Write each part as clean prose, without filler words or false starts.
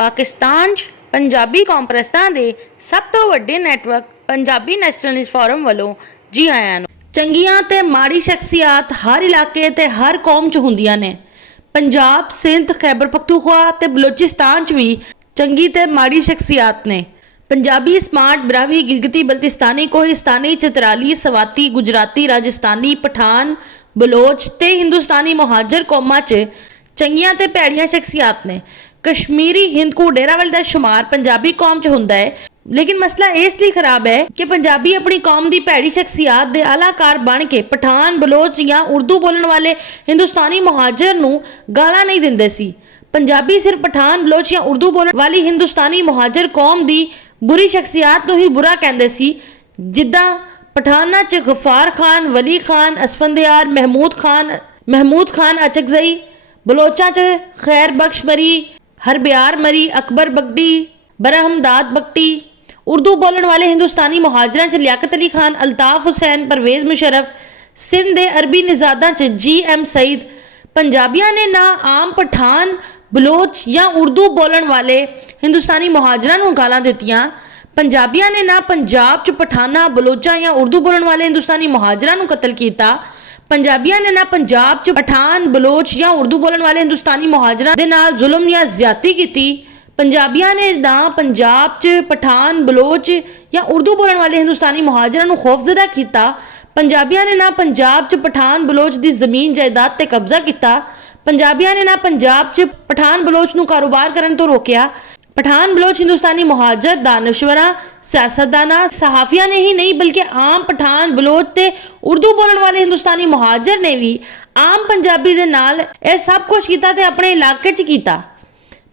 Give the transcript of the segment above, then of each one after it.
पाकिस्तान 'ਚ पंजाबी कॉम्प्रैसां दे सब तो वड्डे नैटवर्क पंजाबी नैशनलिस्ट फोरम वालों जी आयां नूं। चंगियां ते माड़ी शख्सियत हर इलाके ते हर कौम 'ਚ ਹੁੰਦੀਆਂ ਨੇ। पंजाब, सिंध, खैबर पख्तूनख्वा ते बलोचिस्तान 'ਚ भी चंगी ते माड़ी शख्सियत ने। पंजाबी, स्मार्ट, ब्राह्वी, गिलगिती बल्तिस्तानी, कोहिस्तानी, चित्राली, सवाती, गुजराती, राजस्थानी, पठान, बलोच ते हिंदुस्तानी मुहाजर कौमां 'ਚ चंगियां ते भैड़ियां शख्सियत ने। कश्मीरी, हिंदकू, डेरावाले का शुमार पंजाबी कौम 'ਚ ਹੁੰਦਾ है, लेकिन मसला इस लिए खराब है कि पंजाबी अपनी कौम की भैड़ी शख्सियत के अलाकार बन के पठान, बलोच या उर्दू बोलने वाले हिंदुस्तानी मुहाजर नूं गालां नहीं दिंदे सी। पंजाबी सिर्फ पठान, बलोच या उर्दू बोलने वाली हिंदुस्तानी मुहाजर कौम की बुरी शख्सियत नूं ही बुरा कहंदे सी। जिद्दां पठाना 'ਚ गफार खान, वली खान, असफंदियार, महमूद खान अचकजई, बलोचा 'ਚ खैर बख्श मरी, हरब्यार मरी, अकबर बगटी, बरहमदाद बगटी। उर्दू बोलने वाले हिंदुस्तानी मुहाजरां 'ਚ लियाकत अली खान, अल्ताफ हुसैन, परवेज़ मुशर्रफ। सिंध दे अरबी निजादां 'ਚ GM सईद। पंजाबियां ने ना आम पठान, बलोच या उर्दू बोलने वाले हिंदुस्तानी मुहाजरां नूं गालां दित्तियां। पंजाबियां ने ना पंजाब 'ਚ पठाना, बलोचा या उर्दू बोलने वाले हिंदुस्तानी मुहाजरां नूं कतल कीता। पंजाबियां ने ना पंजाब 'ਚ पठान, बलोच या उर्दू बोलने वाले हिंदुस्तानी मुहाजरां दे नाल जुल्म या ज्यादती कीती। पंजाबियां ने ना पंजाब 'ਚ पठान, बलोच या उर्दू बोलने वाले हिंदुस्तानी मुहाजरां नूं खौफजदा कीता। पंजाबियां ने ना पंजाब 'ਚ पठान, बलोच दी जमीन जायदाद ते कब्जा कीता। पंजाबियां ने ना पंजाब 'ਚ पठान, बलोच नूं कारोबार करन तो रोकिया। पठान, बलोच हिंदुस्तानी मुहाजर, दानश्वरां, सियासतदानां, सहाफियां ने ही नहीं बल्कि आम पठान, बलोच ते उर्दू बोलने वाले हिंदुस्तानी मुहाजर ने भी आम पंजाबी दे नाल यह सब कुछ कीता ते अपने इलाके 'ਚ कीता।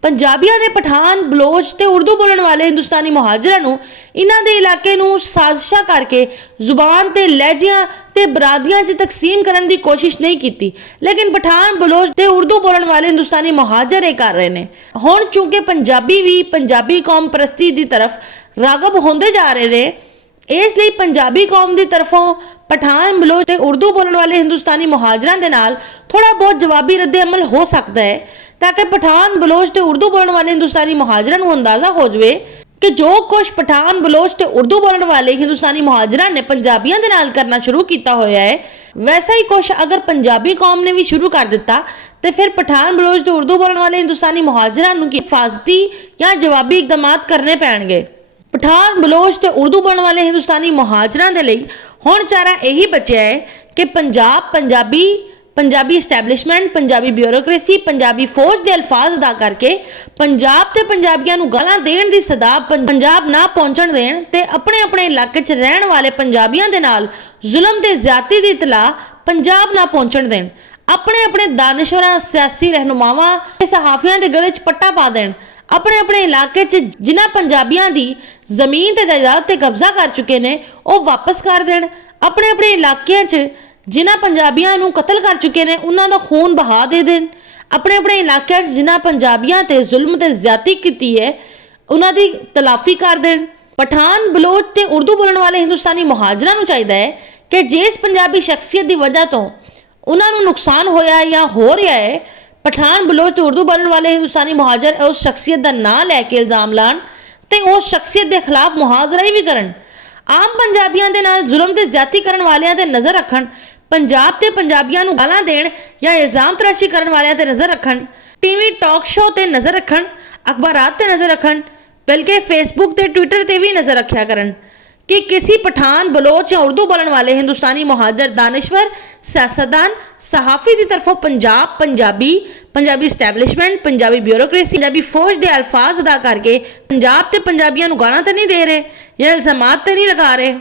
पंजाबियां ने पठान, बलोच ते उर्दू बोलने वाले हिंदुस्तानी मुहाजरां नूं इन्हां दे इलाके नूं साजिशां करके जुबान ते लहजियां ते बरादियां 'ਚ तकसीम करन दी कोशिश नहीं कीती, लेकिन पठान, बलोच ते उर्दू बोलने वाले हिंदुस्तानी मुहाजर ये कर रहे हैं। हुण चूंकि पंजाबी भी पंजाबी कौम परस्ती की तरफ रागब होंदे जा रहे हैं, इसलिए पंजाबी कौम की तरफों पठान, बलोच ते उर्दू बोलने वाले हिंदुस्तानी मुहाजरां दे नाल थोड़ा बहुत जवाबी रद्द अमल हो सकता है, ताकि पठान, बलोच ते उर्दू बोलने वाले हिंदुस्तानी मुहाजरां नूं अंदाजा हो जाए कि जो कुछ पठान, बलोच ते उर्दू बोलने वाले हिंदुस्तानी मुहाजरां ने पंजाबियां दे नाल करना शुरू किया होया है, वैसा ही कुछ अगर पंजाबी कौम ने भी शुरू कर दिता तो फिर पठान, बलोच ते उर्दू बोलने वाले हिंदुस्तानी मुहाजरां नूं हिफाजती या जवाबी इकदामात करने पैणगे। पठान, बलोच ते उर्दू बोलने वाले हिंदुस्तानी मुहाजरां दे लई हुण चारा यही बचिया है कि पंजाबी इस्टैबलिशमेंट, पंजाबी ब्यूरोक्रेसी, पंजाबी फौज के अल्फाज अदा करके पंजाब ते पंजाबियां नूं गालां देण दी सदा पंजाब ना पहुंचण देण ते अपने अपने इलाके 'ਚ रहण वाले पंजाबियां दे नाल जुल्म ते ज्यादती दी इतला पंजाब ना पहुंचण देण। अपने अपने दानश्वरां, सियासी रहनुमावां ते सहाफियां दे गले 'ਚ पट्टा पा देण। अपने अपने इलाके 'ਚ जिन्हां पंजाबियां दी जमीन ते जायदाद ते कब्जा कर चुके ने वो वापस कर देण। अपने अपने इलाकों 'ਚ जिन्हां पंजाबियां नूं कतल कर चुके ने उन्हां दा खून बहा दे देण। अपने अपने इलाकों 'ਚ जिन्हां पंजाबियां ते जुल्म ते ज्यादती कीती है उन्हां दी तलाफी कर देण। पठान, बलोच ते उर्दू बोलने वाले हिंदुस्तानी मुहाजरां नूं चाहीदा है कि जिस पंजाबी शख्सियत की वजह तो उन्हां नूं नुकसान होया या हो रहा है, पठान, बलोच ते उर्दू बोलने वाले हिंदुस्तानी मुहाजर उस शख्सियत का नाम लैके इल्जाम लाण ते उस शख्सियत के खिलाफ मुहाजरा भी करन। आम पंजाबियां दे नाल जुल्म ते ज्यादती करन वालियां ते नज़र रखण। पंजाब ते पंजाबियां नूं गालां देण या इल्जाम तराशी करन वालियां ते नज़र रखण। टीवी टॉक शो ते नज़र रखण, अखबारात ते नज़र रखण, बल्कि फेसबुक ते ट्विटर ते भी नज़र रखा करन कि किसी पठान, बलोच या उर्दू बोलने वाले हिंदुस्तानी मुहाजर, दानश्वर, सियासतदान, सहाफ़ी की तरफों पंजाबी इस्टैबलिशमेंट, पंजाबी ब्यूरोक्रेसी, पंजाबी फौज के अल्फाज अदा करके पंजाब ते पंजाबियां नूं गालां तो नहीं दे रहे या इल्जामात तो नहीं लगा रहे।